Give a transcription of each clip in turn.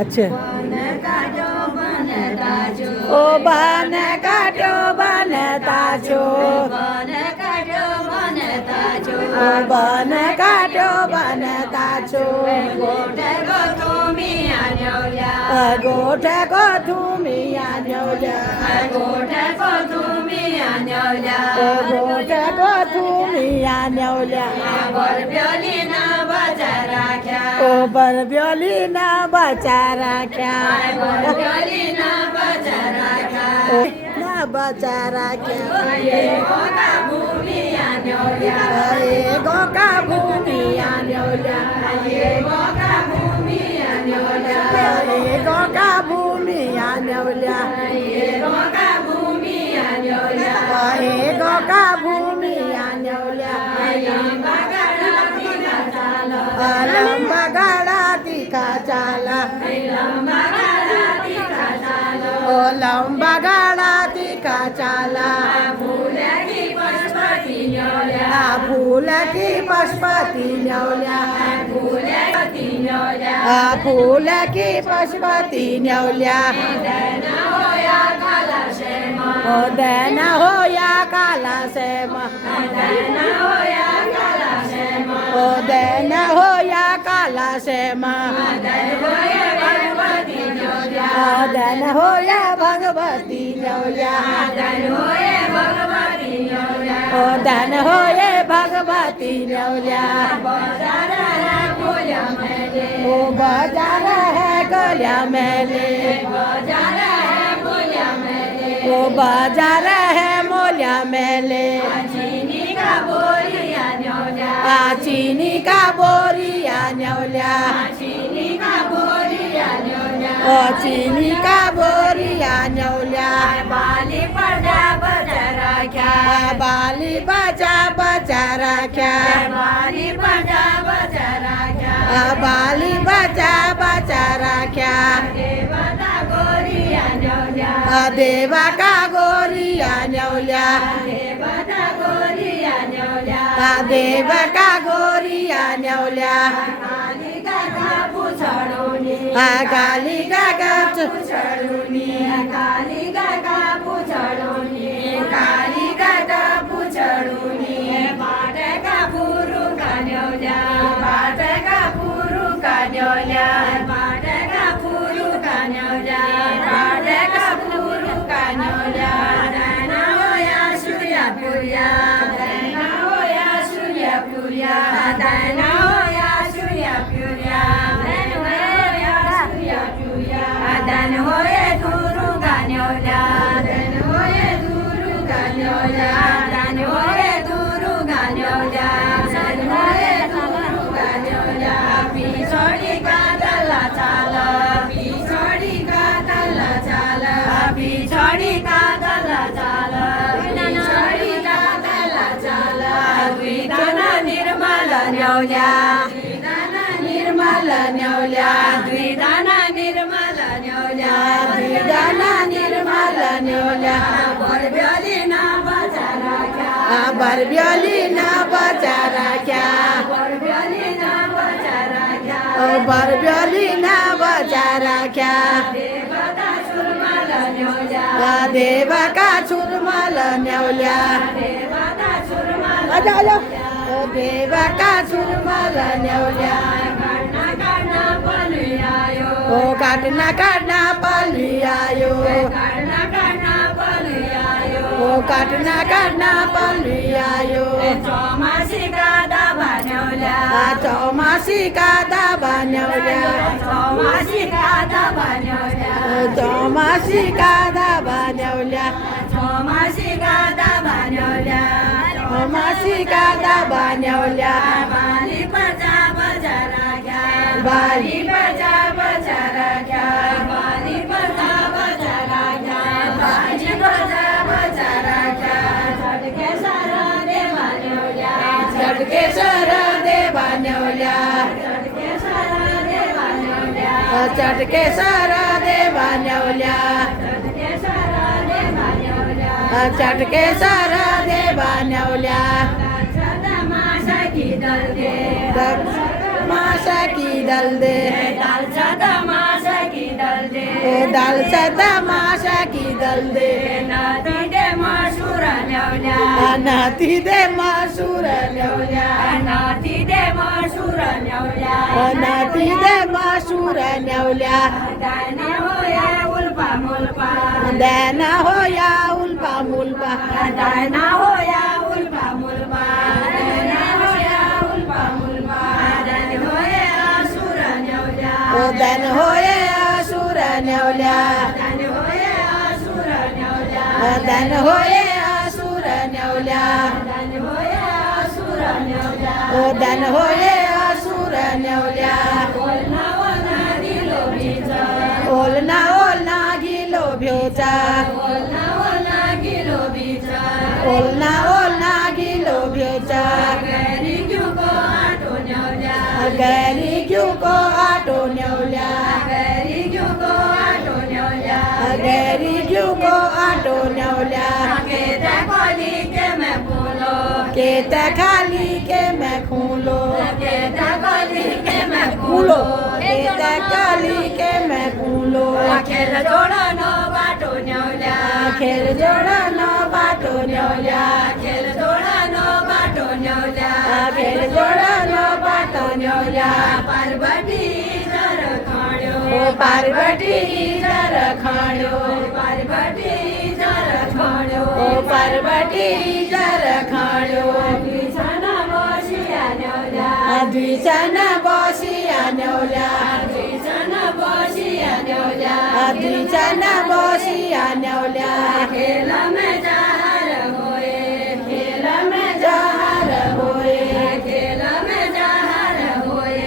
अच्छा ओ बन काट्यो बनता छु ओ बन काट्यो बनता छु गोठको थुमिया न्यौल्या गोठको थुमिया ओ बरब्योली ना बचा राख्या ना बचा राख्या गोका भूमिया न्यौल्या गोका भूमिया न्यौल्या गोका भूमिया न्यौल्या गोका भूमिया न्यौल्या गोका भूमिया न्यौल्या गोका भूमिया न्यौल्या लंबा गाडा तिका चाला ओ लंबा गाडा तिका चाला फूल की पशुपति न्यौल्या फूल की पशुपति न्यौल्या ओ देन होया काला सेमा ओ देन होया काला सेमा धन होया भगवती न्यौल्या ओ धन होए भगवती न्यौल्या ओ बाजार है गोल्या मेले ओ बाजार है मोल्या मेले चीनी का बोरिया न्यौल्या ओ चीनी का बोरिया न्यौल्या बाली बजा बजा राख्या बाली बजा बजा राख्या बाली बजा बजा राख्या देवा का गोरिया न्यौल्या देव का गोरिया न्यौल्या काली गागा पुछडुनी बाटका पुरु का न्यौल्या दाना होया सूर्य पुर्या दाना होया सूर्य पुर्या दान होए धुरु का न्यौल्या पिछोडी का तल्ला चाला द्विदाना निर्मल न्यौल्या बरब्योली ना बचा राख्या बरब्योली ना बचा राख्या देवका छुरमल न्यौल्या देवका छुरमल न्यौल्या ओ काटना पलियायो ओ काटना पलियायो चौमासी का दाबा न्यौल्या बाली बजा बजा राख्या चटकेश्वर देवा न्यौल्या चटकेश्वर देवा न्यौल्या चटकेश्वर देवा न्यौल्या की दल दे तमाशा की दल दे दालचा तमाशा की दल दे दालचा तमाशा की दल दे नाती दे मशूर न्यावल्या नाती दे मशूर न्यावल्या नाती दे मशूर न्यावल्या नाती दे मशूर न्यावल्या दाना होया उल्पा मुल्पा दाना होया उल्पा मुल्पा दाना होया उल्पा मुल्पा दाना होया उल्पा मुल्पा दान होया असुर न्यावल्या दान होया असुर न्यावल्या दान होया असुर न्यावल्या दान होया असुर न्यावल्या दान होया असुर न्यावल्या दान होया असुर न्यावल्या ओलना ओलना गिलो भ्योचा ओलना ओलना गिलो भ्योचा ओलना ओलना गिलो भ्योचा गैरी क्यों को आटो न्यावल्या गैरी क्यों को आटो न्यावल्या गैरी क्यों को आटो न्यावल्या गैरी क्यों को आटो न्यावल्या केता खाली के मैं बोलो केता खाली के मैं खूलो केता खाली के मैं खूलो केता खाली के मैं खूलो खेल जोड़ानो बाटो न्यावल्या खेल जोड़ानो बाटो न्यावल्या खेल जोड़ानो बाटो न्यावल्या खेल जोड़ानो बाटो न्यावल्या पार्वती जर खाण्यो पार्वती जर खाण्यो पार्वती जर खाण्यो पार्वती जर खाण्यो द्विचना बसिया न्यावल्या द्विचना बसिया न्यावल्या द्विचना बसिया न्यावल्या द्विचना बसिया न्यावल्या खेल में जहर होए खेल में जहर होए खेल में जहर होए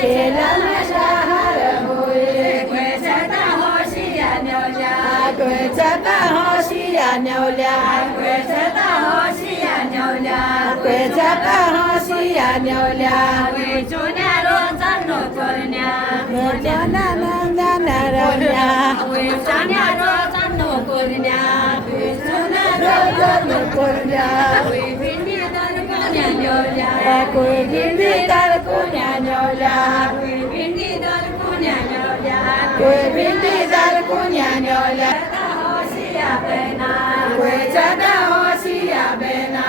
खेल में जहर होए कोई सदा होशिया न्यावल्या कोई सदा होशिया न्यावल्या कोई सदा होशिया न्यावल्या कोई सदा होशिया न्यावल्या कोई चुन्या रोजानो करण्या रोजाना नंदाना रवल्या कोई चुन्या रोजानो करण्या कोई चुन्या रोजानो करण्या कोई भिंडी दर कोण्या न्यावल्या कोई भिंडी दर कोण्या न्यावल्या कोई भिंडी दर कोण्या न्यावल्या कोई भिंडी दर कोण्या न्यावल्या होशिया बेना कोई सदा होशिया बेना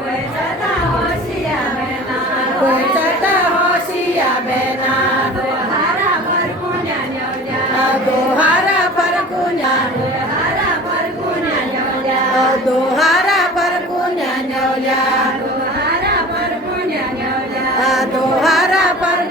कोई सदा होशिया बेना कोई सदा होशिया बेना दोहारा पर कुण्या न्यावल्या दोहारा पर कुण्या दोहारा पर कुण्या न्यावल्या दोहारा पर कुण्या न्यावल्या दोहारा पर कुण्या न्यावल्या दोहारा पर